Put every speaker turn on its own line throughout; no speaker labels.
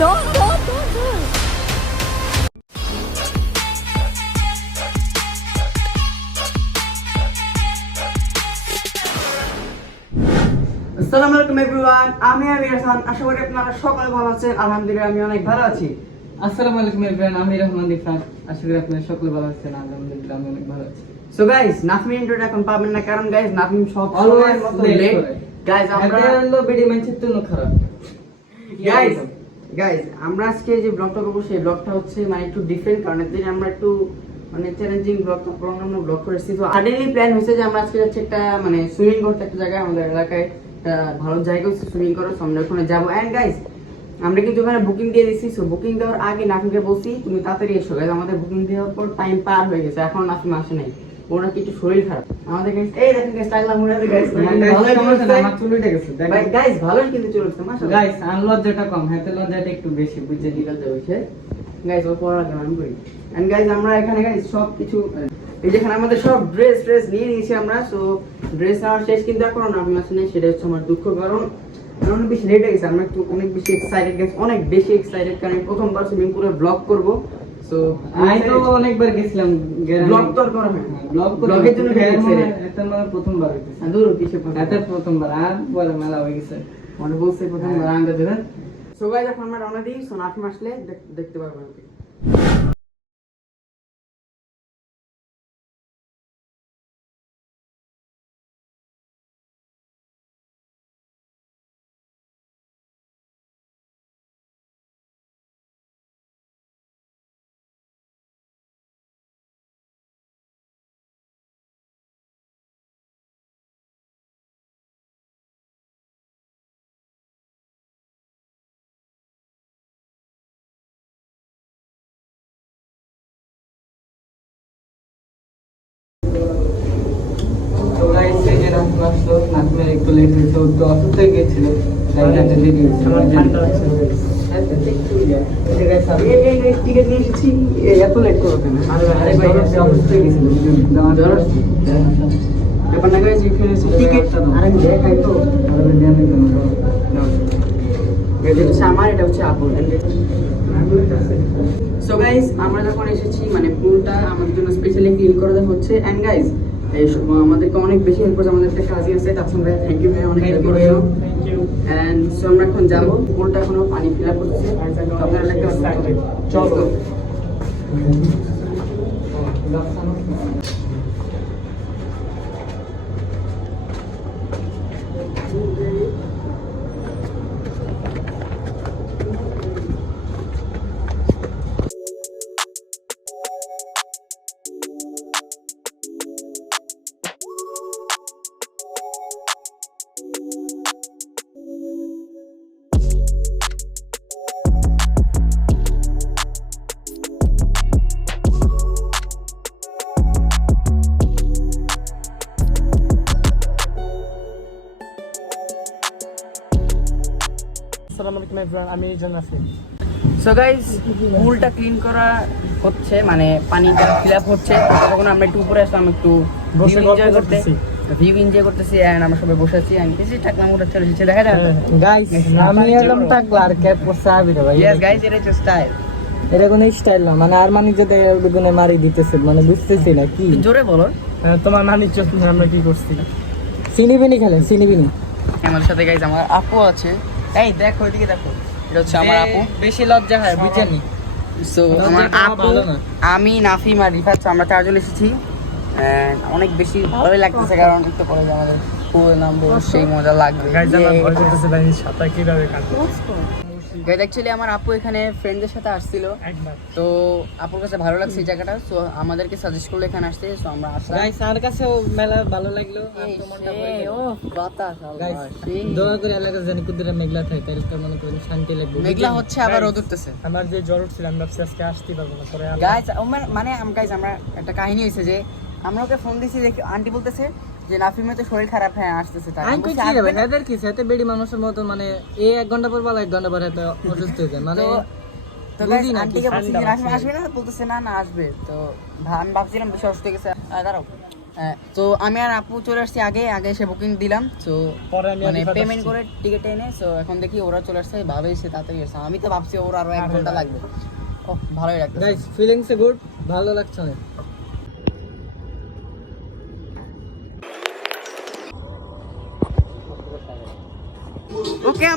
Don't.
আসসালামু আলাইকুম everyone, আমি আমির হাসান। আশা করি আপনারা সকলে ভালো আছেন। আলহামদুলিল্লাহ, আমি অনেক ভালো আছি।
আসসালামু আলাইকুম এভরিওয়ান, আমি রহমান ইরফান। আশা করি আপনারা সকলে ভালো আছেন। আলহামদুলিল্লাহ, আমি অনেক ভালো আছি।
সো গাইস ইন্ট্রোটা এখন পাবেন না। কারণ গাইস নাফমিন সব মতো লেট গাইস আমরা
হলো বেডি খারাপ।
গাইস গাইস আমরা আজকে যে ব্লগটা করব সেই ব্লগটা হচ্ছে মানে একটু ডিফারেন্ট আমরা একটু মানে চ্যালেঞ্জিং ব্লগ প্রোগ্রাম ব্লগ করে এসেছি তো প্ল্যান হয়েছে যে আমরা আজকে যাচ্ছি একটা মানে সুইমিং করতে একটা জায়গায় আমাদের এলাকায় ভালো জায়গা হচ্ছে সুইমিং করার। আমরা ওখানে যাব। অ্যান্ড গাইস আমরা কিন্তু ওখানে বুকিং দিয়ে দিচ্ছি সো বুকিং দেওয়ার আগে নাফিমকে বলছি তুমি তাড়াতাড়ি এসো। গাইস আমাদের বুকিং দেওয়ার পর টাইম পার হয়ে গেছে। এখন নাফিম আসে নাই। ওর নাকি একটু শরীর খারাপ। আমাদের guys, এই দেখেন গাইস না মুড়ে গাইস ভালোই
না,
চলছে
আমার চুল উঠে গেছে
ভাই গাইস ভালোই কিন্তু চলছে মাশাআল্লাহ।
গাইস আনলজ্জাটা কম হাতে লজ্জাটা একটু বেশি বুঝে
আছে হয়েছে গাইস পড়া আমি করি এন্ড গাইস আমরা এখানে গাইস সব কিছু এই যেখানে আমাদের সব ড্রেস ড্রেস নিয়ে নিয়েছি আমরা সো ড্রেস শেষ কিন্তু এখনও না আমি আসলে সেটা হচ্ছে আমার দুঃখ কারণ অনেক বেশি লেট হয়ে গেছে আমরা একটু অনেক বেশি এক্সাইটেড গাইস অনেক বেশি এক্সাইটেড কারণ প্রথমবার সুইমিং পুলে ব্লগ করব। সো
আমি তো অনেকবার গেছিলাম
ব্লগ তো করা হয়
ব্লগ
ব্লগের জন্য
হ্যাঁ, এটা মানে প্রথমবার
দূর
এত প্রথমবার। আর বলে মেলা হয়ে গেছে।
মনে বলছে প্রথমবার। আনতে দেবেন সো গাইস এখন আমরা রওনা দিই সো আসলে দেখতে পারবেন এত লেট
সে অসুস্থ হয়ে। গেছিল, আমার
ব্যাপার না গাইজ এখানে এসে টিকিট আর দেখাই তো।
আরে দেন না কেন? দাও।
এটা হচ্ছে আমার এটা হচ্ছে আপুর। সো গাইজ আমরা যখন এসেছি মানে পুলটা আমাদের জন্য স্পেশালি ক্লিন করা হচ্ছে। এন্ড গাইজ এই আমাদেরকে অনেক বেশি হেল্প করছে আমাদের একটা কাজই আছে তাপসন ভাই থ্যাংক ইউ ভাই অনেক হেল্প করেছ।
ভাইয়া।
সো আমরা এখন যাব পুকুরটা এখনও পানি ফিল আপ করছে। আপনারা চল। পাচ্ছেন চলো
আসসালামু আলাইকুম এভরিওয়ান আমি
সো গাইজ পুলটা ক্লিন করা হচ্ছে মানে পানিটা ফিল আপ হচ্ছে। তখন আমরা একটু উপরে আসলাম একটু
বসে
এনজয়
করতেছি।
ভিউ এনজয় করতেছি এন্ড আমরা সবাই বসে আছি। এন্ড কিছু চলে এসেছে দেখা যায়
গাইস আমি এলাম টাকলা আর ক্যাপ করছে আবির ভাই?
ইয়েস গাইজ এটা হচ্ছে স্টাইল
এটা কোনো স্টাইল না মানে আর মানে যদি মারি দিতেছে মানে বুঝতেছি না কি।
জোরে বলো।
তোমার নানির চোখ আমরা কি করছি? চিনি বিনি খেলেন চিনি বিনি।
আমাদের সাথে গাইজ আমার আপু আছে। এই দেখো ওইদিকে দেখো। এটা হচ্ছে আমার আপু।
বেশি লজ্জা হয় বুঝছেন
সো আমার আপু আমি নাফিম আর রিফাত আমরা চারজন এসেছি। অনেক বেশি ভালোই লাগতেছে কারণ একটু পরে আমাদের পুরো নামবো সেই মজা লাগবে। গাইজ অ্যাকচুয়ালি আমার আপু এখানে ফ্রেন্ডদের সাথে আসছিল। তো আপুর কাছে ভালো লাগছে এই জায়গাটা। সো আমাদেরকে সাজেস্ট করল এখানে আসতে। সো আমরা আসলাম।
গাইস আর কাছেও মেলা ভালো লাগল।
ও, বাতাস
গাইস দোয়া করে এলাকা জানি কুদুরা মেঘলা থাকে। তাহলে তো মনে করেন শান্তি লাগবে।
মেঘলা হচ্ছে আবার রোদ উঠতেছে।
আমার যে জ্বর উঠছিল আমি ভাবছি আজকে আসতে পারব না। পরে
মানে গাইজ আমরা একটা কাহিনী হয়েছে যে আমরা ওকে ফোন দিছি যে আন্টি বলতেছে যে নাফিমের তো শরীর খারাপ হ্যাঁ আসতেছে তাই।
আমি কি হবে। এদের কি সাথে বেড়ি মানুষের মতো মানে এই এক ঘণ্টা পর বলা এক ঘণ্টা পর এত অসুস্থ হয়ে যায়? মানে
তো তো আন্টিকে বলছি যে আসবে না? বলতেছে না না আসবে। তো আমি ভাবছিলাম বেশি অসুস্থ হয়ে গেছে। দাঁড়াও। হ্যাঁ, তো আমি আর আপু চলে আসছি আগে আগে এসে বুকিং দিলাম। তো
পরে আমি
মানে পেমেন্ট করে টিকিট এনে তো এখন দেখি ওরা চলে আসছে ভাবেই সে তাড়াতাড়ি আসছে আমি তো ভাবছি ওরা আরও এক
ঘণ্টা
লাগবে। ও ভালোই লাগবে
গাইস ফিলিংস গুড ভালো লাগছে অনেক।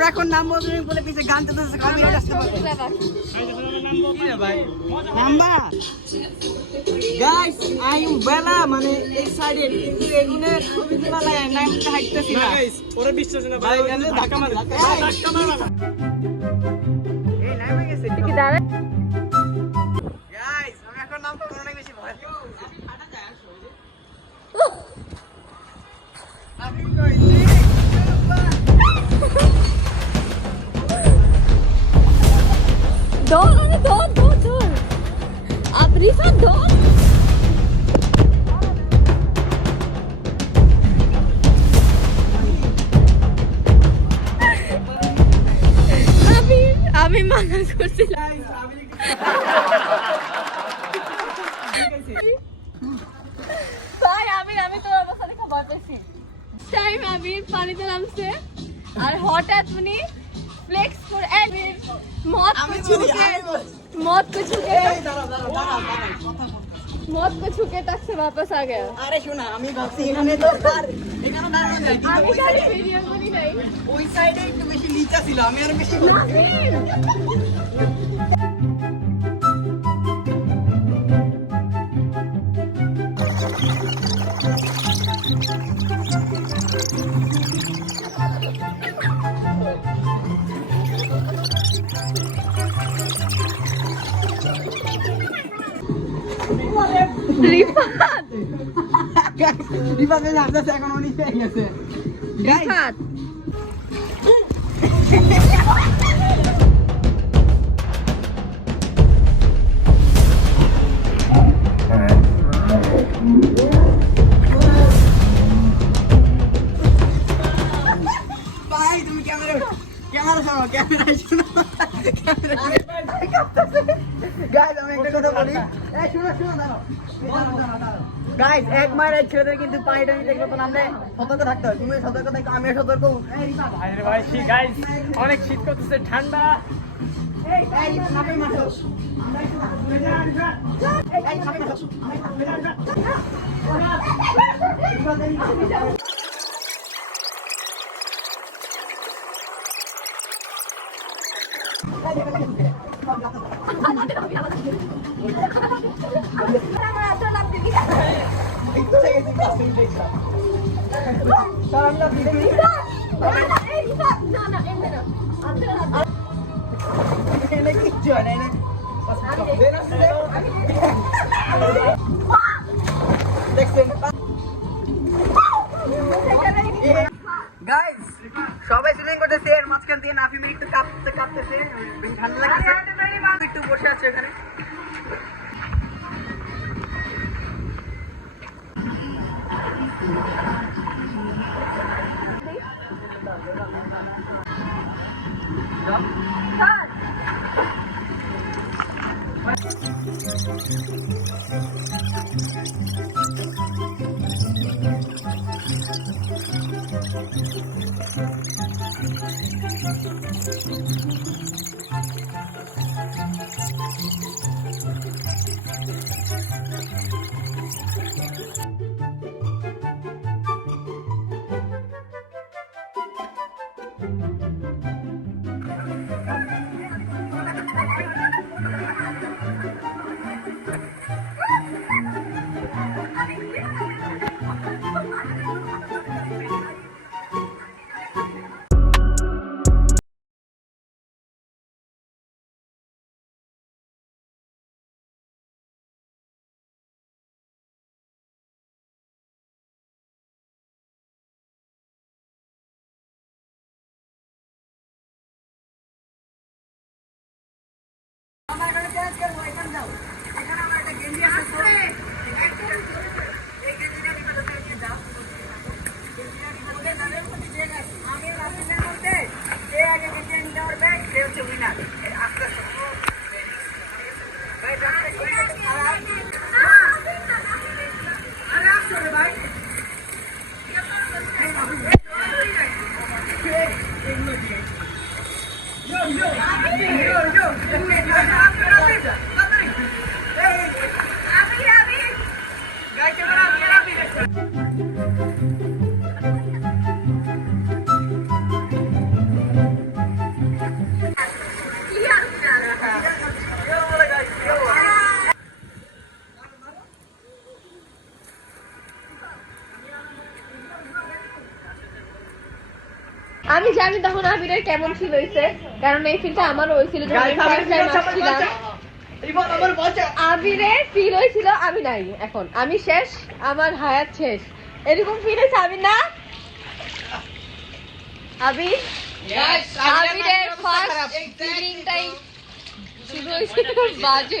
আমরা এখন নামবো তুমি বলে পিছে গান চলতেছে কপিরাইট আসতে পারবে। Number? Guys I am Bela মানে এক্সাইটেড কিন্তু এগুনে ছবি তোলা লাগে নামতে হাইটতেছি না।
ওরে বিশ্বাস না
ভাই ধাক্কা মার ধাক্কা মার। এই নামে গেছে
কি দাঁড়া
আমি
মানা করছিলাম। তাই আমি আমি তোর অবস্থানে আমি পানিতে নামছে। আর হঠাৎ উনি ফ্লেক্স করে মদ কুচুকে মদ কুচুকে দাঁড়া मौत को छू के तक से वापस आ गया
আরে শোনা আমি ভাবছি এখানে তো আর এখানে দাঁড়ানো যায় কিন্তু
আমি
ওই
গাড়ি
সাইডে
ভিডিও করি নাই
ওই সাইডে একটু বেশি নিচা ছিল আমি আর বেশি বিপাকে আসতেছে এখন অনেক হয়ে গেছে। গাইস
রিফাত
ভাই তুমি ক্যামেরা ক্যামেরা শোনো ক্যামেরা শোনো ক্যামেরা গাইস আমি একটা কথা বলি। গাইস এক মায়ের এক ছেলেদের কিন্তু পানিটা নিতে গেলে তো নামলে সতর্ক থাকতে হয়। তুমি সতর্ক থাকো আমি সতর্ক এই রিপা,
আরে ভাই গাইস অনেক শীত করতেছে ঠান্ডা।
এই এই নামে মাঠো এই নামে মাঠো এই তো থেকে গেছি কাছে দেখছা স্যার আমি না ভিডিও
না না এমনি
ভাই
জানি তখন আবিরের কেমন ফিল হয়েছে কারণ এই ফিলটা আমারও হয়েছিল আমি। আবিরের ফিল হয়েছিল আমি নাই এখন। আমি শেষ আমার হায়াত শেষ। এরকম ফিল হয়েছে আমি না? আবির? আবিরের ফার্স্ট ফিলিংটাই শুরু হয়েছিল বাজে।